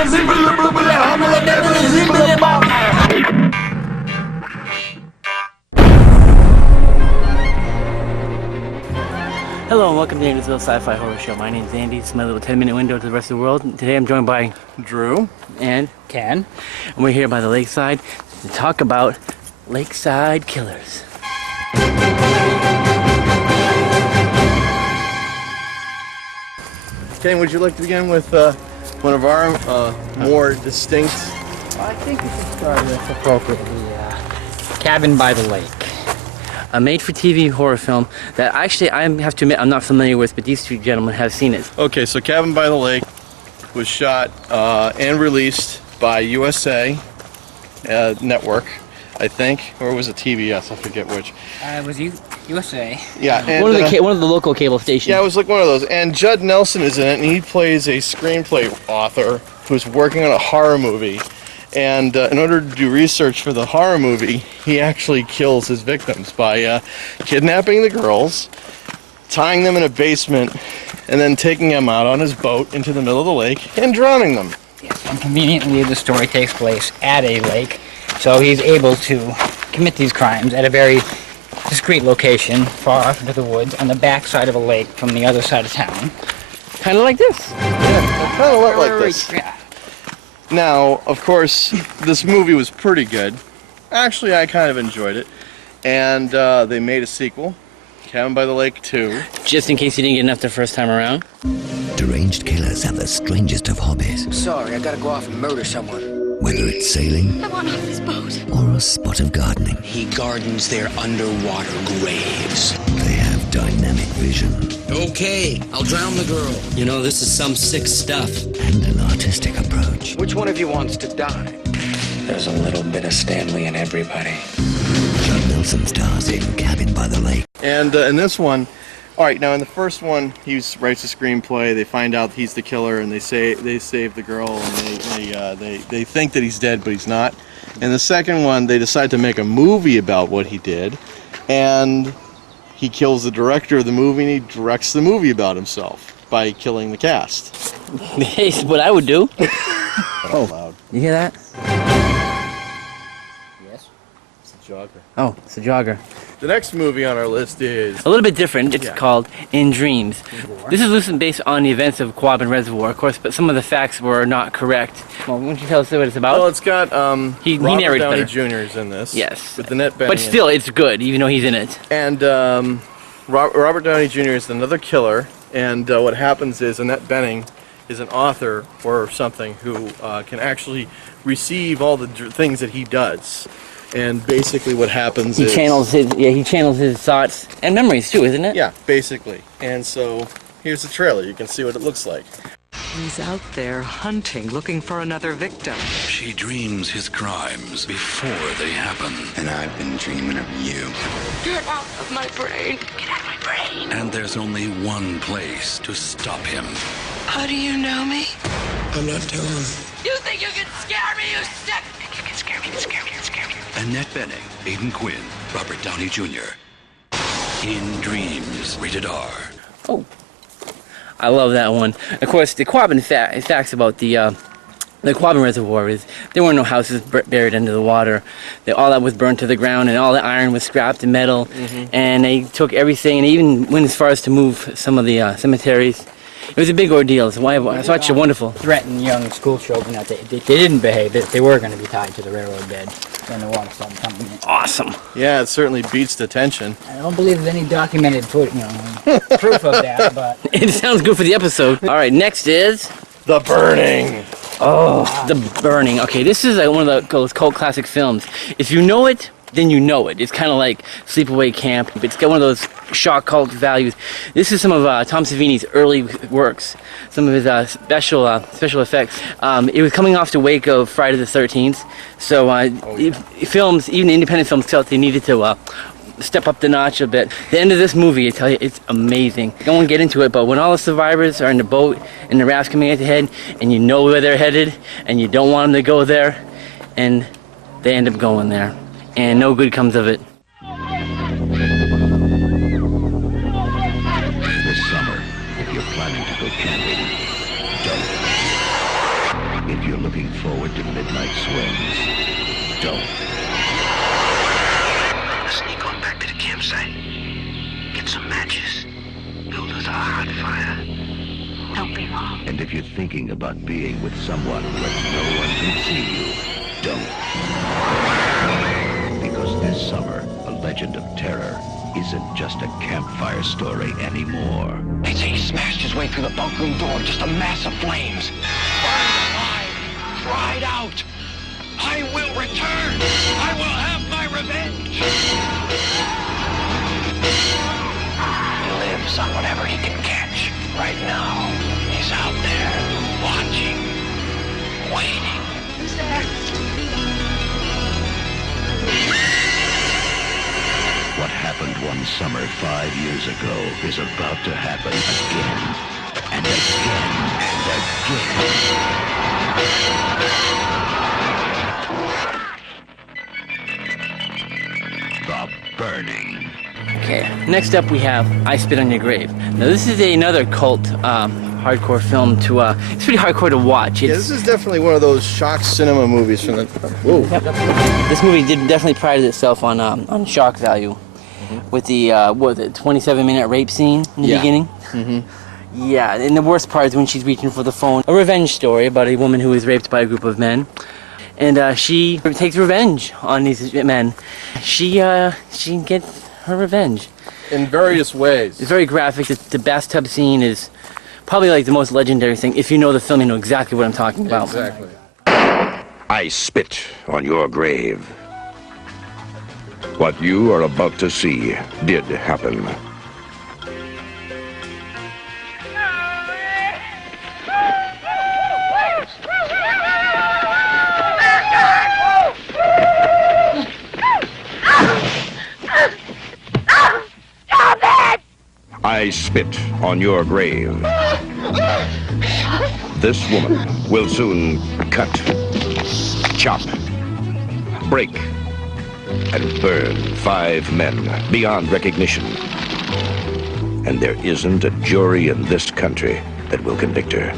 Hello and welcome to the little sci-fi horror show. My name's Andy. It's my little 10-minute window to the rest of the world. Today I'm joined by Drew and Ken, and we're here by the lakeside to talk about Lakeside Killers. Ken, would you like to begin with one of our more distinct? Well, I think we should start with appropriately Cabin by the Lake. A made-for-TV horror film that actually I have to admit I'm not familiar with, but these two gentlemen have seen it. Okay, so Cabin by the Lake was shot and released by USA Network, I think, or was it TBS? I forget which. It was USA. Yeah, and, one of the local cable stations. Yeah, it was like one of those. And Judd Nelson is in it, and he plays a screenplay author who's working on a horror movie. And in order to do research for the horror movie, he actually kills his victims by kidnapping the girls, tying them in a basement, and then taking them out on his boat into the middle of the lake and drowning them. Yes, and conveniently the story takes place at a lake, so he's able to commit these crimes at a very discreet location, far off into the woods, on the backside of a lake from the other side of town. Kind of like this. Yeah, kind of a lot like this. Yeah. Now, of course, this movie was pretty good. Actually, I kind of enjoyed it. And they made a sequel, Cabin by the Lake 2. Just in case you didn't get enough the first time around. Deranged killers have the strangest of hobbies. Sorry, I gotta go off and murder someone. Whether it's sailing I want off this boat. or a spot of gardening, He gardens their underwater graves. they have dynamic vision Okay, I'll drown the girl. You know, this is some sick stuff. and an artistic approach. Which one of you wants to die? There's a little bit of Stanley in everybody. Judd Nelson stars in Cabin by the Lake. And in this one, all right, now in the first one, he writes a screenplay. They find out he's the killer, and they save the girl, and they think that he's dead, but he's not. In the second one, they decide to make a movie about what he did, and he kills the director of the movie, and he directs the movie about himself by killing the cast. Hey, what I would do. Oh, loud. You hear that? Yes. It's a jogger. Oh, it's a jogger. The next movie on our list is A little bit different. It's Yeah. called In Dreams. This is loosely based on the events of Quabbin Reservoir, of course, but some of the facts were not correct. Well, why don't you tell us what it's about? well, it's got He Robert narrates Downey better. Jr. is in this. Yes. With the net But still, it's good, even though he's in it. And Robert Downey Jr. is another killer, and what happens is Annette Bening is an author or something who can actually receive all the things that he does. And basically what happens He is... channels his thoughts and memories too, isn't it? Yeah, basically. And so here's the trailer. You can see what it looks like. He's out there hunting, looking for another victim. She dreams his crimes before they happen. And I've been dreaming of you. Get out of my brain. Get out of my brain. And there's only one place to stop him. How do you know me? I'm not telling. You think you can scare me, you sick? You can scare me, you can scare me, you can scare me. Annette Bening, Aidan Quinn, Robert Downey Jr. In Dreams, rated R. Oh, I love that one. Of course, the Quabbin facts about the Quabbin Reservoir is there were no houses buried under the water. All that was burned to the ground, and all the iron was scrapped and metal. And they took everything, and they even went as far as to move some of the cemeteries. It was a big ordeal. So it's such a wonderful. Threaten young school children that they didn't behave, that they were going to be tied to the railroad bed when the water started pumping in. Awesome. Yeah, it certainly beats detention. I don't believe there's any documented proof of that, but It sounds good for the episode. All right, next is The Burning. Oh, The Burning. Okay, this is one of those cult classic films. If you know it, then you know it. It's kind of like Sleepaway Camp. It's got one of those shock cult values. This is some of Tom Savini's early works, some of his special effects. It was coming off the wake of Friday the 13th, so films, even independent films, felt they needed to step up the notch a bit. The end of this movie, I tell you, it's amazing. I won't get into it, but when all the survivors are in the boat and the raft's coming ahead, and you know where they're headed, and you don't want them to go there, and they end up going there. And no good comes of it. This summer, if you're planning to go camping, don't. If you're looking forward to midnight swims, don't. Sneak on back to the campsite. Get some matches. Build us a hot fire. Don't be long. And if you're thinking about being with someone where no one can see you, don't. Because this summer, A Legend of Terror isn't just a campfire story anymore. They say he smashed his way through the bunk room door, just a mass of flames. Burned alive, cried out, "I will return! I will have my revenge!" He lives on whatever he can catch. Right now, he's out there, watching, waiting. Who's the best to be? What happened one summer 5 years ago is about to happen again, and again, and again. The Burning. Okay, next up we have I Spit on Your Grave. Now this is another cult hardcore film to, it's pretty hardcore to watch. Yeah, this is definitely one of those shock cinema movies from the, whoa. Yep. This movie definitely prided itself on shock value. With the, what was it, 27-minute rape scene in the beginning? Yeah, and the worst part is when she's reaching for the phone. A revenge story about a woman who was raped by a group of men. And she takes revenge on these men. She gets her revenge. In various ways. It's very graphic. The bathtub scene is probably like the most legendary thing. If you know the film, you know exactly what I'm talking about. Exactly. I spit on your grave. What you are about to see did happen. I spit on your grave. This woman will soon cut, chop, break, and burn 5 men beyond recognition. And there isn't a jury in this country that will convict her.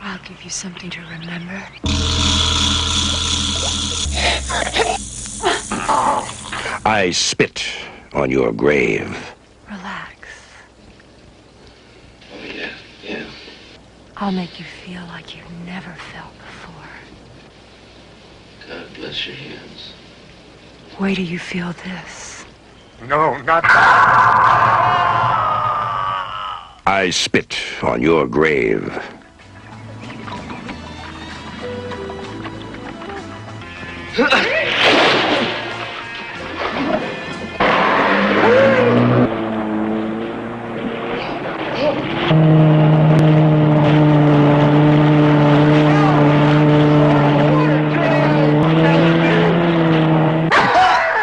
I'll give you something to remember. I spit on your grave. Relax. Oh, yeah. I'll make you feel like you've never felt before. God bless your hands. Wait till you feel this. No, not I spit on your grave.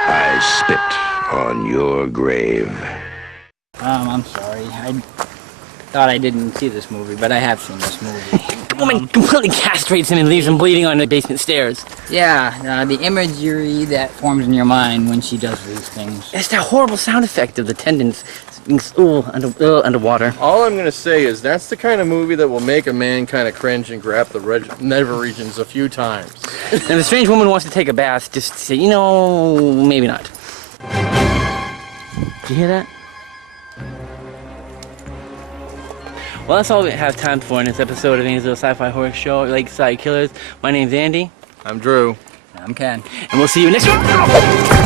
I spit on your grave. I'm sorry. I thought I didn't see this movie, but I have seen this movie. The woman completely castrates him and leaves him bleeding on the basement stairs. Yeah, the imagery that forms in your mind when she does these things. It's that horrible sound effect of the tendons underwater. All I'm going to say is that's the kind of movie that will make a man kind of cringe and grab the nether regions a few times. And if a strange woman wants to take a bath, just say, you know, maybe not. Did you hear that? Well, that's all we have time for in this episode of Angel Sci-Fi Horror Show, Lakeside Killers. My name's Andy. I'm Drew. I'm Ken. And we'll see you next week.